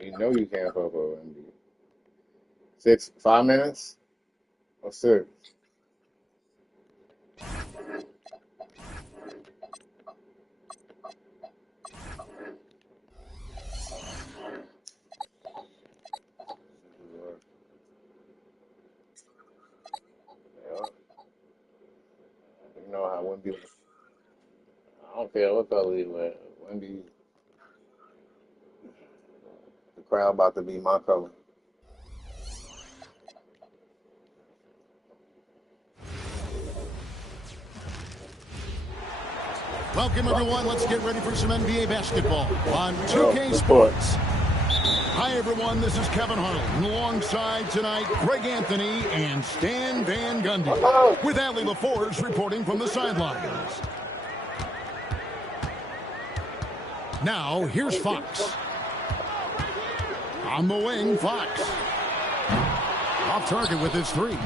You know you can't fuck over Embiid. 5 minutes or 6? Yeah. You know how Wemby. I don't care what color he wear. Wemby, the crowd about to be my color. Welcome, everyone. Let's get ready for some NBA basketball on 2K Sports. Hi, everyone. This is Kevin Harlan. Alongside tonight, Greg Anthony and Stan Van Gundy. With Allie LaForce reporting from the sidelines. Now, here's Fox. On the wing, Fox. Off target with his 3.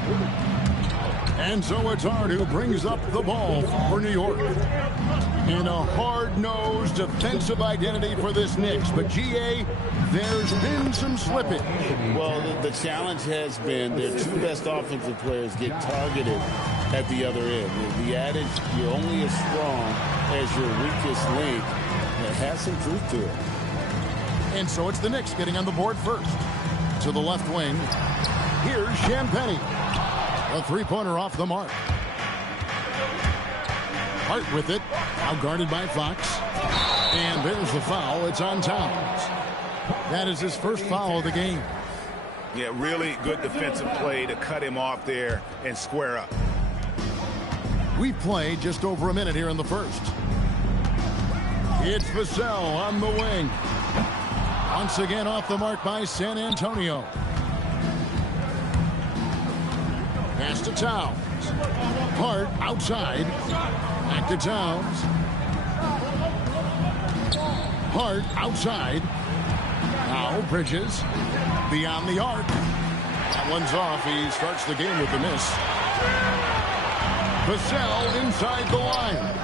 And so it's Hart who brings up the ball for New York. And a hard-nosed defensive identity for this Knicks. But, G.A., there's been some slippage. Well, the challenge has been their 2 best offensive players get targeted at the other end. The adage, you're only as strong as your weakest link, it has some truth to it. And so it's the Knicks getting on the board first. To the left wing, here's Champagnie. A 3-pointer off the mark. Hart with it. Now guarded by Fox. And there's the foul. It's on Towns. That is his first foul of the game. Yeah, really good defensive play to cut him off there and square up. We've played just over a minute here in the first. It's Vassell on the wing. Once again off the mark by San Antonio. Pass to Towns. Hart outside. Back to Towns. Hart outside. Now Bridges. Beyond the arc. That one's off. He starts the game with the miss. Vassell inside the line.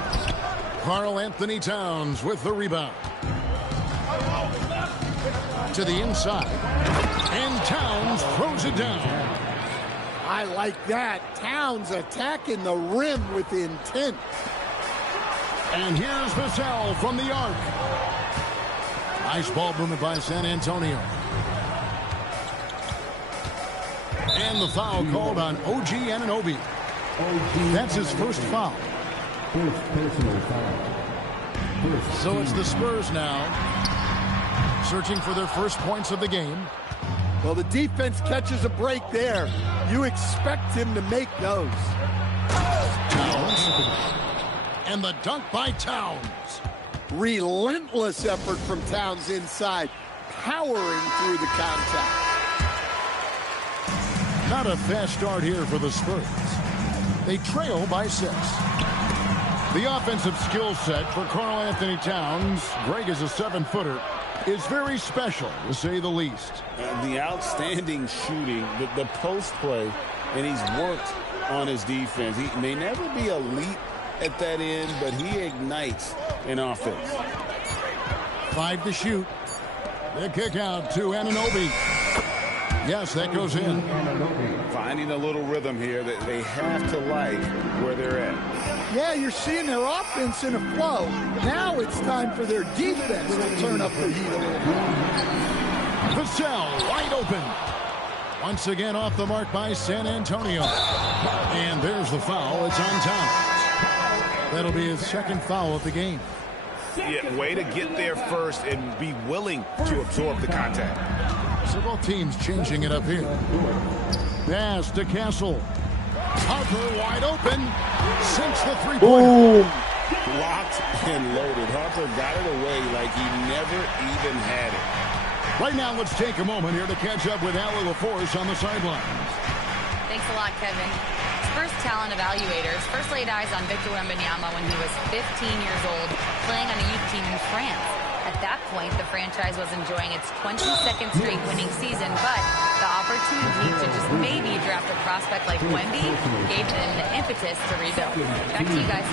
Karl Anthony Towns with the rebound. To the inside. And Towns throws it down. I like that. Towns attacking the rim with intent. And here's Vassell from the arc. Nice ball movement by San Antonio. And the foul called on OG Anunoby. That's his first foul. First personal foul. So it's the Spurs now, searching for their first points of the game. Well, the defense catches a break there. You expect him to make those. Towns. And the dunk by Towns. Relentless effort from Towns inside, powering through the contact. Not a fast start here for the Spurs. They trail by 6. The offensive skill set for Karl Anthony Towns, Greg is a 7-footer, is very special, to say the least. The outstanding shooting, the post play, and he's worked on his defense. He may never be elite at that end, but he ignites an offense. 5 to shoot. The kick out to Anunoby. Yes, that goes in. Finding a little rhythm here that they have to like where they're at. Yeah, you're seeing their offense in a flow. Now it's time for their defense to turn up the heat a little bit. Vassell wide open. Once again off the mark by San Antonio. And there's the foul. It's on Towns. That'll be his second foul of the game. Yeah, way to get there first and be willing to absorb the contact. So both teams changing it up here. Pass to Castle. Harper wide open. Sinks the 3-pointer. Locked and loaded. Harper got it away like he never even had it. Right now, let's take a moment here to catch up with Allie LaForce on the sidelines. Thanks a lot, Kevin. Spurs talent evaluators first laid eyes on Victor Wembanyama when he was 15 years old, playing on a youth team in France. At that point, the franchise was enjoying its 22nd straight winning season, but the opportunity to just maybe draft a prospect like Wemby gave them the impetus to rebuild. Back to you guys.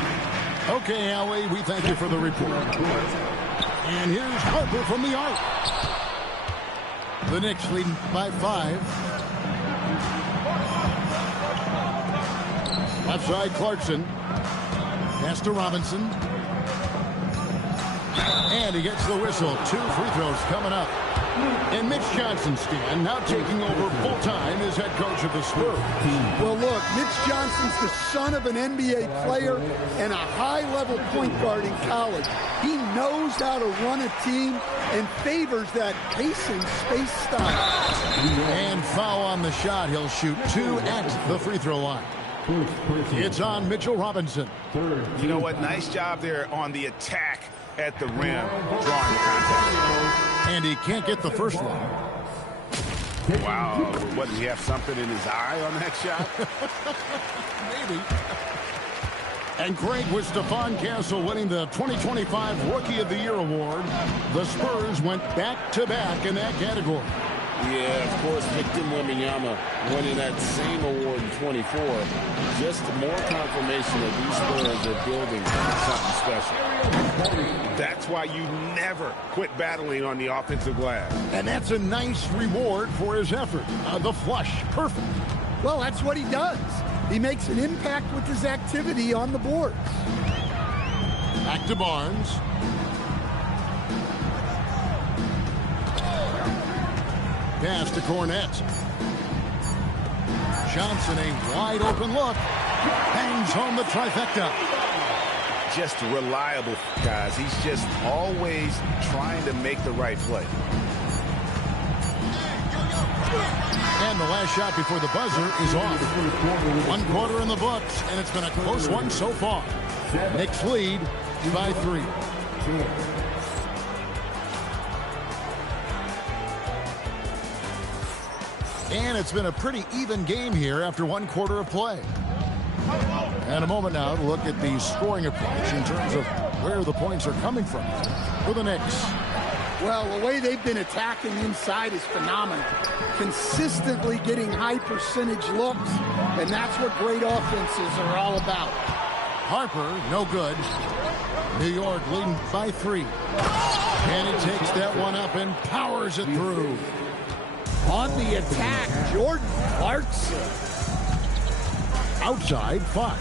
Okay, Howie, we thank you for the report. And here's Harper from the arc. The Knicks leading by 5. Left side, Clarkson. Pass to Robinson. And he gets the whistle. 2 free throws coming up. And Mitch Johnson's stand now taking over full-time as head coach of the Spurs. Well, look, Mitch Johnson's the son of an NBA player and a high-level point guard in college. He knows how to run a team and favors that pace and space style. And foul on the shot. He'll shoot 2 at the free throw line. It's on Mitchell Robinson. You know what? Nice job there on the attack at the rim, drawing the contact. And he can't get the first one. Wow. What, did he have something in his eye on that shot? Maybe. And Craig, with Stephon Castle winning the 2025 Rookie of the Year award, the Spurs went back-to-back in that category. Yeah, of course, Victor Wembanyama winning that same award in 24. Just more confirmation that these Spurs are building something special. That's why you never quit battling on the offensive glass. And that's a nice reward for his effort. The flush, perfect. Well, that's what he does. He makes an impact with his activity on the boards. Back to Barnes. Pass to Cornette. Johnson, a wide open look. Bangs home the trifecta. Just reliable, guys. He's just always trying to make the right play. And the last shot before the buzzer is off. 1 quarter in the books, and it's been a close one so far. Knicks lead by 3. And it's been a pretty even game here after 1 quarter of play. And a moment now to look at the scoring approach in terms of where the points are coming from for the Knicks. Well, the way they've been attacking inside is phenomenal. Consistently getting high percentage looks, and that's what great offenses are all about. Harper, no good. New York leading by 3. And he takes that one up and powers it through. On the attack, Jordan Clarkson. Outside, Fox.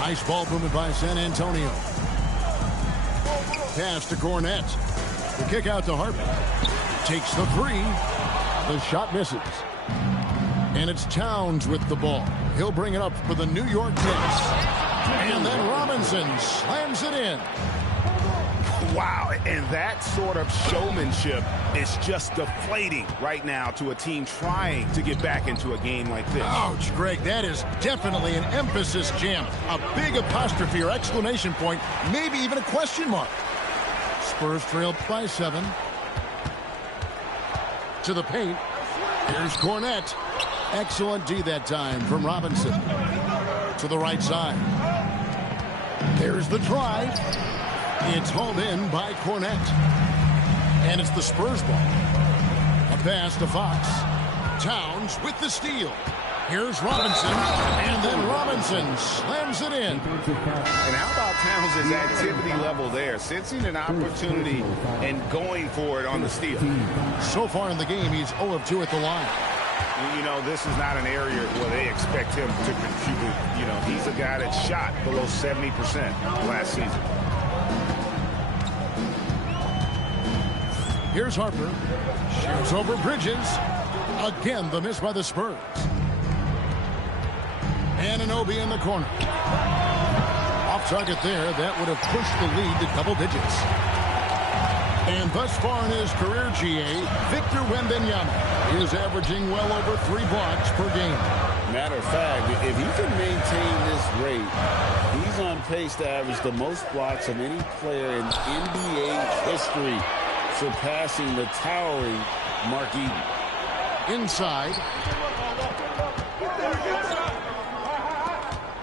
Nice ball movement by San Antonio. Pass to Cornette. The kick out to Harper. Takes the 3. The shot misses. And it's Towns with the ball. He'll bring it up for the New York Knicks. And then Robinson slams it in. Wow, and that sort of showmanship is just deflating right now to a team trying to get back into a game like this. Ouch, Greg, that is definitely an emphasis jam. A big apostrophe or exclamation point, maybe even a question mark. Spurs trail by 7. To the paint. Here's Cornette. Excellent D that time from Robinson. To the right side. There's the drive. It's hauled in by Cornette. And it's the Spurs ball. A pass to Fox. Towns with the steal. Here's Robinson. And then Robinson slams it in. And how about Towns' activity level there? Sensing an opportunity and going for it on the steal. So far in the game, he's 0 of 2 at the line. You know, this is not an area where they expect him to contribute. You know, he's a guy that shot below 70% last season. Here's Harper. Shoots over Bridges. Again, the miss by the Spurs. Anunoby in the corner. Off target there. That would have pushed the lead to double digits. And thus far in his career, GA, Victor Wembanyama is averaging well over 3 blocks per game. Matter of fact, if he can maintain this rate, he's on pace to average the most blocks of any player in NBA history, surpassing the towering Mark Eaton. Inside.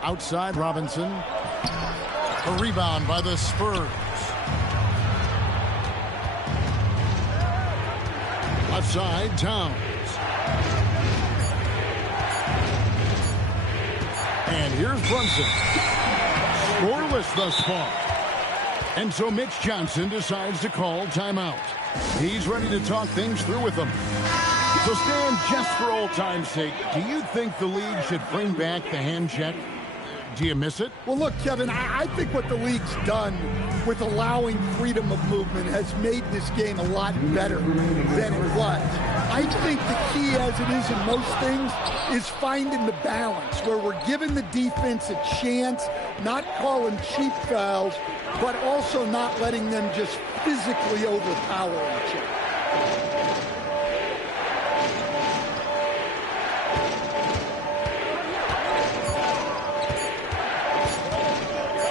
Outside, Robinson. A rebound by the Spurs. Left side, Towns. here's Brunson. Scoreless thus far. And so Mitch Johnson decides to call timeout. He's ready to talk things through with them. So Stan, just for old time's sake, do you think the league should bring back the hand check? Do you miss it? Well, look, Kevin, I think what the league's done with allowing freedom of movement has made this game a lot better than it was. I think the key, as it is in most things, is finding the balance where we're giving the defense a chance, not calling cheap fouls, but also not letting them just physically overpower each other.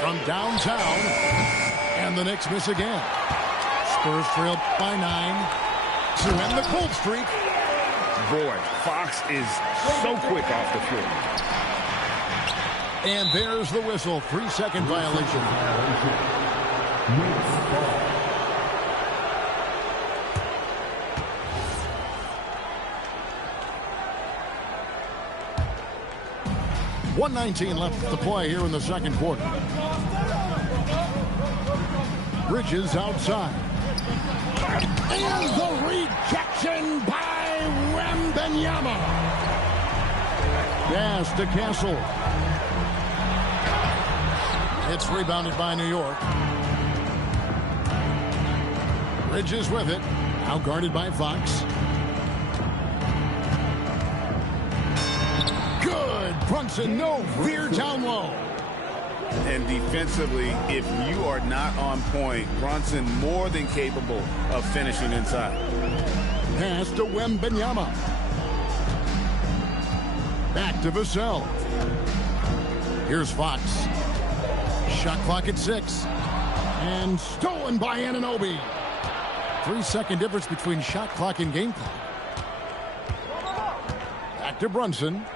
From downtown, and the Knicks miss again. Spurs trail by 9 to end the cold streak. Boy, Fox is so quick off the floor. And there's the whistle. 3-second violation. .119 left to play here in the second quarter. Bridges outside. And the rejection by Wembanyama. Pass to Castle. It's rebounded by New York. Bridges with it. Now guarded by Fox. Good. Brunson, no fear down low. And defensively, if you are not on point, Brunson more than capable of finishing inside. Pass to Wembanyama. Back to Vassell. Here's Fox. Shot clock at 6. And stolen by Anunoby. 3-second difference between shot clock and game clock. Back to Brunson.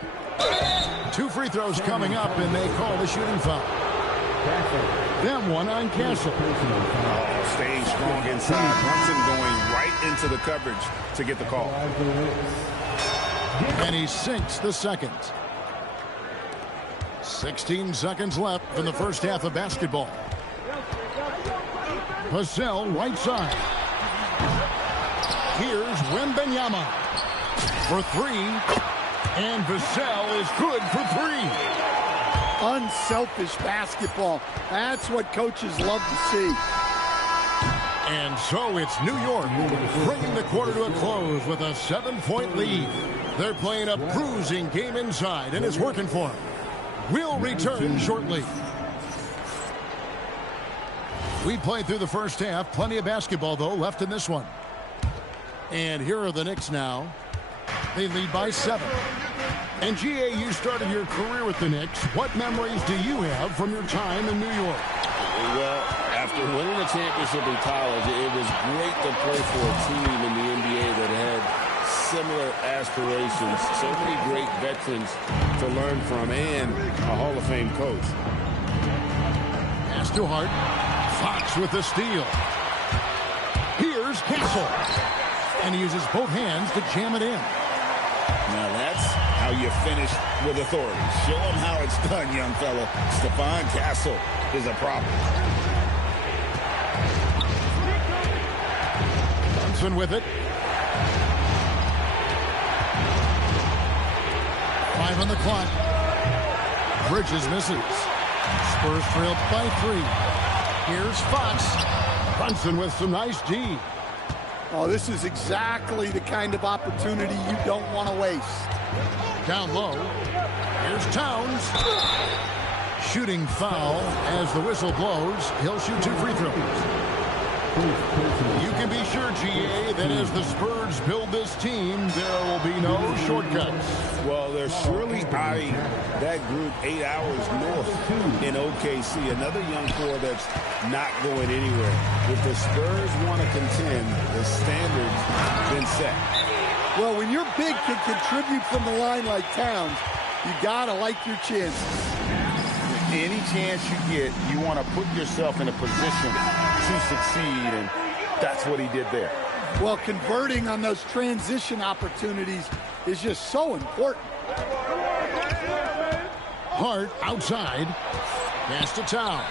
2 free throws coming up, and they call the shooting foul. Them one on Castle. Oh, staying strong inside. Brunson going right into the coverage to get the call. And he sinks the second. 16 seconds left in the first half of basketball. Vassell right side. Here's Wembanyama for 3. And Vassell is good for 3. Unselfish basketball. That's what coaches love to see. And so it's New York bringing the quarter to a close with a 7-point lead. They're playing a bruising game inside, and it's working for them. We'll return shortly. We played through the first half. Plenty of basketball, though, left in this one. And here are the Knicks now. They lead by 7. And G.A., you started your career with the Knicks. What memories do you have from your time in New York? Well, after winning a championship in college, it was great to play for a team in the NBA that had similar aspirations. So many great veterans to learn from and a Hall of Fame coach. Pass to Hart. Fox with the steal. Here's Castle. And he uses both hands to jam it in. Now that's how you finish with authority. Show them how it's done, young fella. Stephon Castle is a problem. Brunson with it. 5 on the clock. Bridges misses. Spurs trail by 3. Here's Fox. Brunson with some nice D. Oh, this is exactly the kind of opportunity you don't want to waste. Down low. Here's Towns. Shooting foul as the whistle blows. He'll shoot 2 free throws. You can be sure, G.A., that as the Spurs build this team, there will be no shortcuts. Well, they're surely eyeing that group 8 hours north in OKC. Another young core that's not going anywhere. If the Spurs want to contend, the standard's been set. Well, when your big can contribute from the line like Towns, you got to like your chances. Any chance you get, you want to put yourself in a position to succeed, and that's what he did there. Well, converting on those transition opportunities is just so important. Hart outside. Pass to Towns.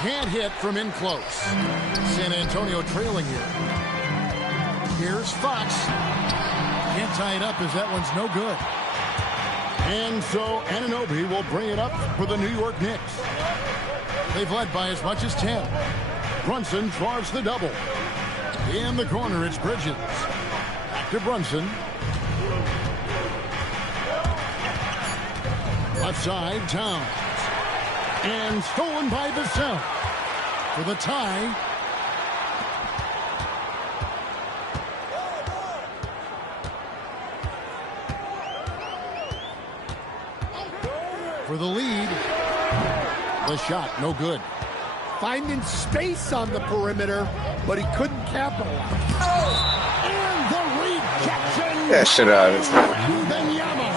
Can't hit from in close. San Antonio trailing here. Here's Fox. Can't tie it up as that one's no good. And so Anunoby will bring it up for the New York Knicks. They've led by as much as 10. Brunson draws the double. In the corner, it's Bridges. Back to Brunson. Left side, Towns. And stolen by Vassell for the tie. For the lead. The shot, no good. Finding space on the perimeter, but he couldn't capitalize. And the rejection. That shit out of Benyama.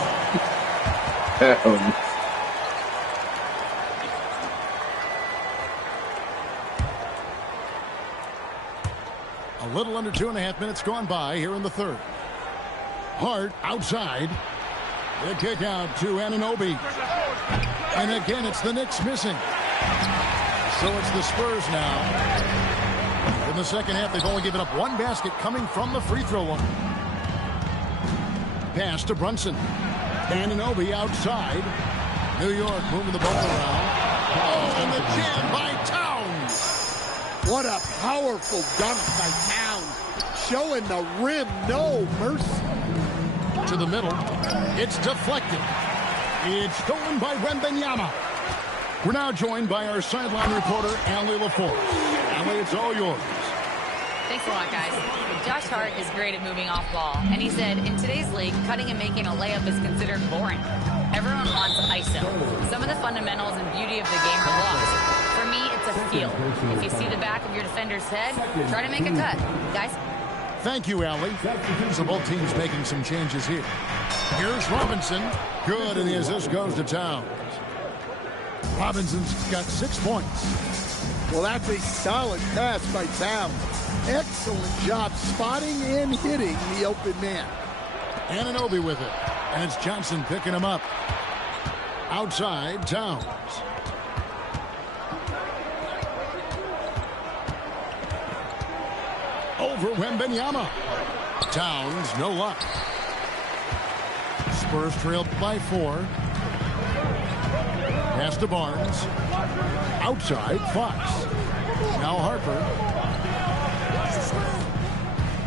A little under 2.5 minutes gone by here in the third. Hart outside. The kick out to Anunoby. And again, it's the Knicks missing. So it's the Spurs now. In the second half, they've only given up one basket coming from the free throw line. Pass to Brunson. Anunoby outside. New York moving the ball around. Oh, and the jam by Towns. What a powerful dunk by Towns. Showing the rim no mercy. To the middle. It's deflected. It's stolen by Wembanyama. We're now joined by our sideline reporter, Allie LaForce. Allie, it's all yours. Thanks a lot, guys. Josh Hart is great at moving off ball, and he said, in today's league, cutting and making a layup is considered boring. Everyone wants ISO. Some of the fundamentals and beauty of the game are lost. For me, it's a feel. If you see the back of your defender's head, try to make a cut. Guys? Thank you, Allie. So both teams making some changes here. Here's Robinson. Good, and the assist goes to Towns. Robinson's got 6 points. Well, that's a solid pass by Towns. Excellent job spotting and hitting the open man. Anunoby with it. And it's Johnson picking him up. Outside, Towns. Over Wembanyama. Towns, no luck. Spurs trailed by 4. Pass to Barnes. Outside, Fox. Now Harper.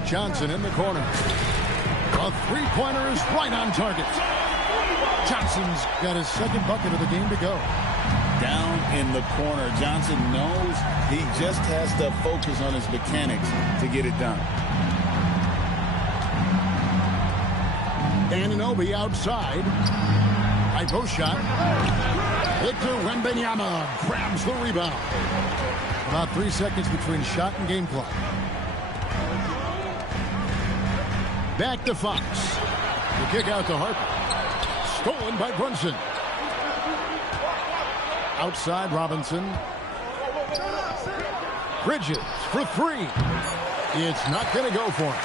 Johnson in the corner. A three-pointer is right on target. Johnson's got his second bucket of the game to go. Down in the corner. Johnson knows he just has to focus on his mechanics to get it done. Anunoby outside. High post shot. Victor Wembanyama grabs the rebound. About 3 seconds between shot and game clock. Back to Fox. The kick out to Harper. Stolen by Brunson. Outside Robinson. Bridges for 3. It's not going to go for him.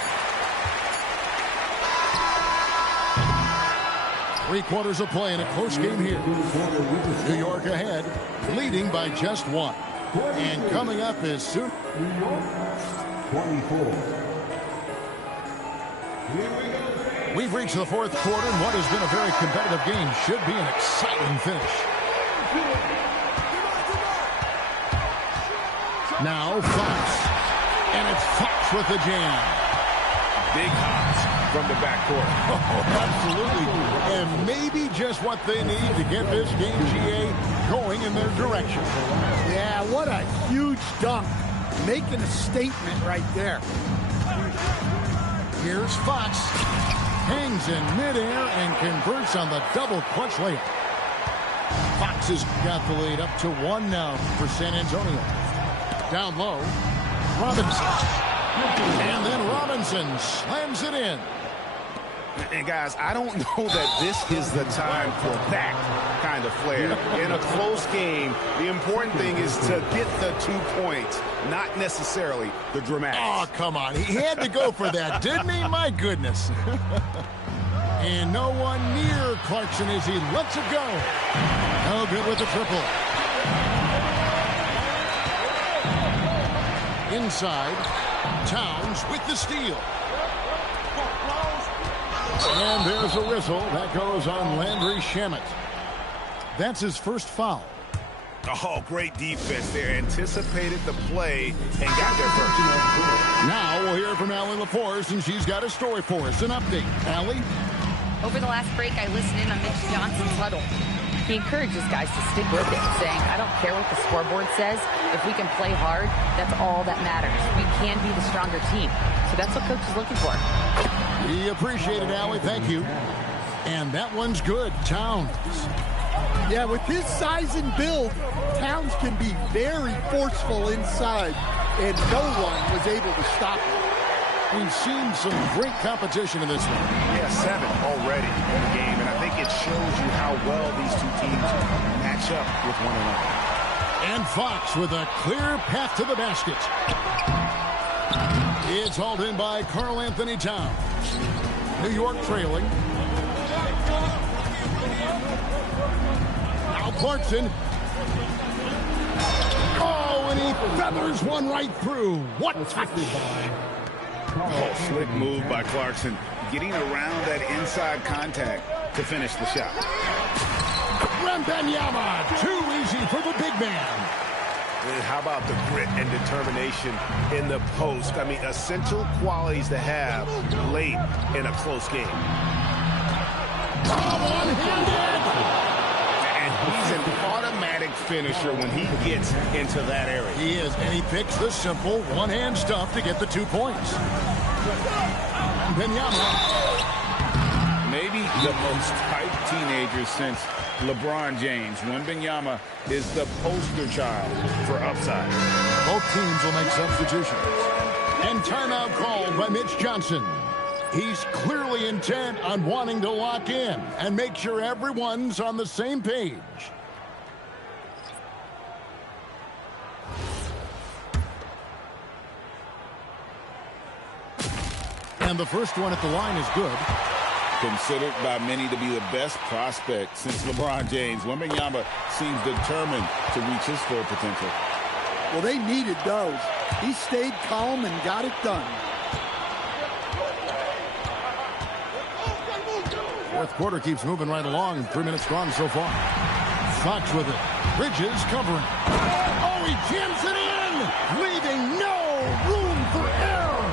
3 quarters of play in a close game here. New York ahead, leading by just 1. And coming up is soon. 24. We've reached the 4th quarter, and what has been a very competitive game should be an exciting finish. Now Fox. And it's Fox with the jam. Big hops from the backcourt. Oh, absolutely. And maybe just what they need to get this game, GA, going in their direction. Yeah, what a huge dunk. Making a statement right there. Here's Fox. Hangs in midair and converts on the double clutch layup. Fox has got the lead up to 1 now for San Antonio. Down low. Robinson. And then Robinson slams it in. And guys, I don't know that this is the time for that kind of flair. In a close game, the important thing is to get the 2 points, not necessarily the dramatics. Oh, come on. He had to go for that, didn't he? My goodness. And no one near Clarkson as he lets it go. No good with the triple. Inside, Towns with the steal. And there's a whistle. That goes on Landry Shamet. That's his first foul. Oh, great defense there. Anticipated the play and got there first. Now we'll hear from Allie LaForce, and she's got a story for us. An update. Allie? Over the last break, I listened in on Mitch Johnson's huddle. He encourages guys to stick with it, saying, I don't care what the scoreboard says. If we can play hard, that's all that matters. We can be the stronger team. So that's what Coach is looking for. We appreciate it, Allie. Thank you. And that one's good. Towns. Yeah, with his size and build, Towns can be very forceful inside, and no one was able to stop him. We've seen some great competition in this one. Yeah, 7 already in the game, and I think it shows you how well these two teams match up with one another. And Fox with a clear path to the basket. It's hauled in by Karl Anthony Towns. New York trailing. Now Clarkson. Oh, and he feathers one right through. What touch! Oh, slick move by Clarkson. Getting around that inside contact to finish the shot. Wembanyama, too easy for the big man. And how about the grit and determination in the post? I mean, essential qualities to have late in a close game. One-handed. And he's an automatic finisher when he gets into that area. He is, and he picks the simple one-hand stuff to get the 2 points. Wembanyama. Maybe the most hyped teenager since LeBron James. Wembanyama is the poster child for upside. Both teams will make substitutions. And timeout called by Mitch Johnson. He's clearly intent on wanting to lock in and make sure everyone's on the same page. And the first one at the line is good. Considered by many to be the best prospect since LeBron James, Wembanyama seems determined to reach his full potential. Well, they needed those. He stayed calm and got it done. Fourth quarter keeps moving right along. 3 minutes gone so far. Fox with it. Bridges covering. Oh, he jams it in, leaving no room for error.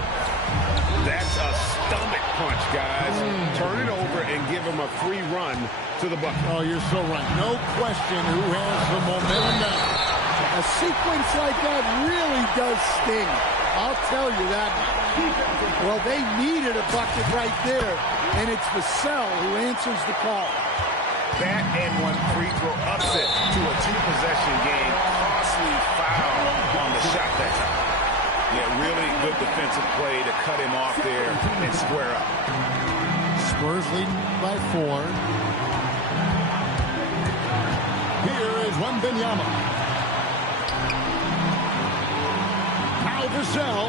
That's a stomach punch, guys. Turn it over and give him a free run to the bucket. Oh, you're so right. No question who has the momentum now. A sequence like that really does sting. I'll tell you that. Well, they needed a bucket right there, and it's Vassell who answers the call. That and one free throw upset to a 2-possession game. Costly foul on the shot that time. Yeah, really good defensive play to cut him off there and square up. Spurs leading by 4. Here is Wembanyama. Now Vassell.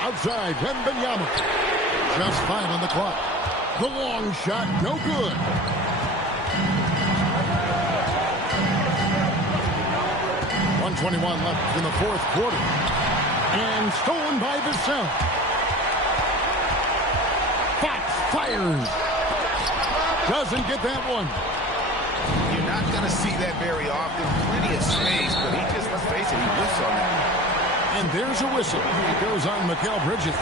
Outside, Wembanyama. Just 5 on the clock. The long shot, no good. .121 left in the fourth quarter. And stolen by Vassell. Fox fires. Doesn't get that one. You're not going to see that very often. Plenty of space, but he just, let's face it, he whiffs on that. And there's a whistle. It goes on Mikal Bridges.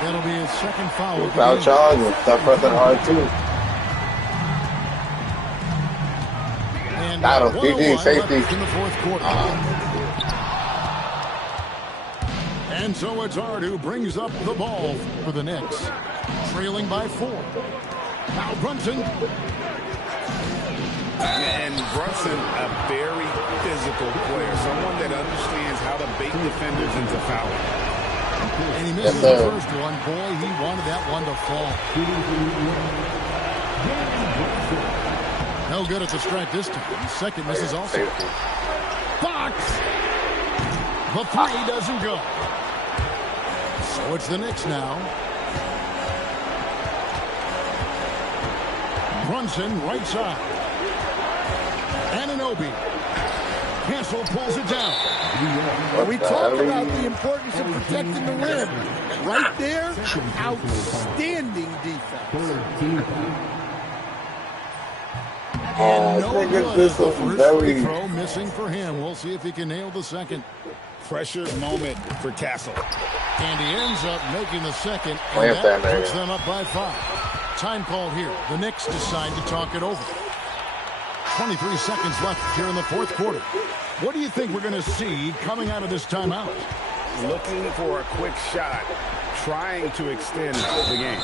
That'll be his second foul. Foul charge. Tough person hard too. And Got him. GG, safety. In the fourth quarter. And so it's Hart who brings up the ball for the Knicks. Trailing by 4. Now Brunson. And Brunson, a very physical player, someone that understands how to bait defenders into fouling. And he misses the first one. Boy, he wanted that one to fall. No good at the strike this time. Second misses also. Fox. The 3 doesn't go. So it's the Knicks now. Brunson, right side. Anunoby. Castle pulls it down. We talk about the importance of protecting the rim. Right there, outstanding defense. And no good. This The was first very free throw missing for him. We'll see if he can nail the second. Pressure moment for Castle. And he ends up making the second, Plant and that that, puts man. them up by 5. Time called here. The Knicks decide to talk it over. 23 seconds left here in the fourth quarter. What do you think we're going to see coming out of this timeout? Looking for a quick shot, trying to extend the game.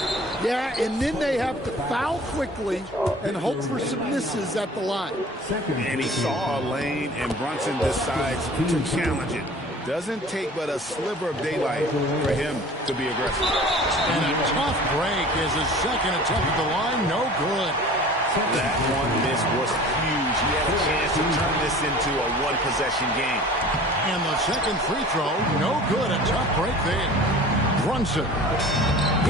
Yeah, and then they have to foul quickly and hope for some misses at the line. And he saw a lane, and Brunson decides to challenge it. Doesn't take but a sliver of daylight for him to be aggressive. And a tough break is his second attempt at the line. No good. That one miss was huge. He had a chance to turn this into a one-possession game. And the second free throw, no good. A tough break there. Brunson.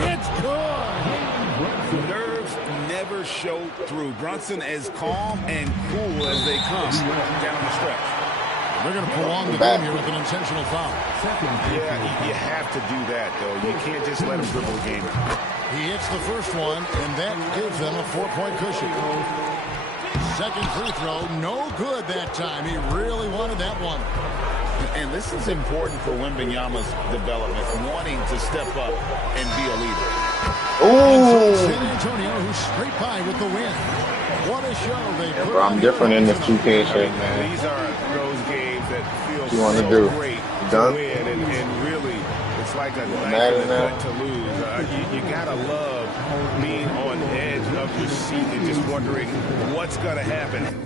It's good. Nerves never show through. Brunson as calm and cool as they come down the stretch. They're going to prolong the game here with an intentional foul. Yeah, you have to do that, though. You can't just let him dribble the game. He hits the first one, and that gives them a 4-point cushion. Second free throw, no good that time. He really wanted that one. And this is important for Wembanyama's development, wanting to step up and be a leader. And so San Antonio, who's straight by with the win. What a show they put bro, I'm on different here. in this 2K shit, man. These are those games that feel What you wanna so do? great You to done? win, and really, it's like a mad knife in the now? gut to lose. You gotta love being on edge of your seat and just wondering what's gonna happen.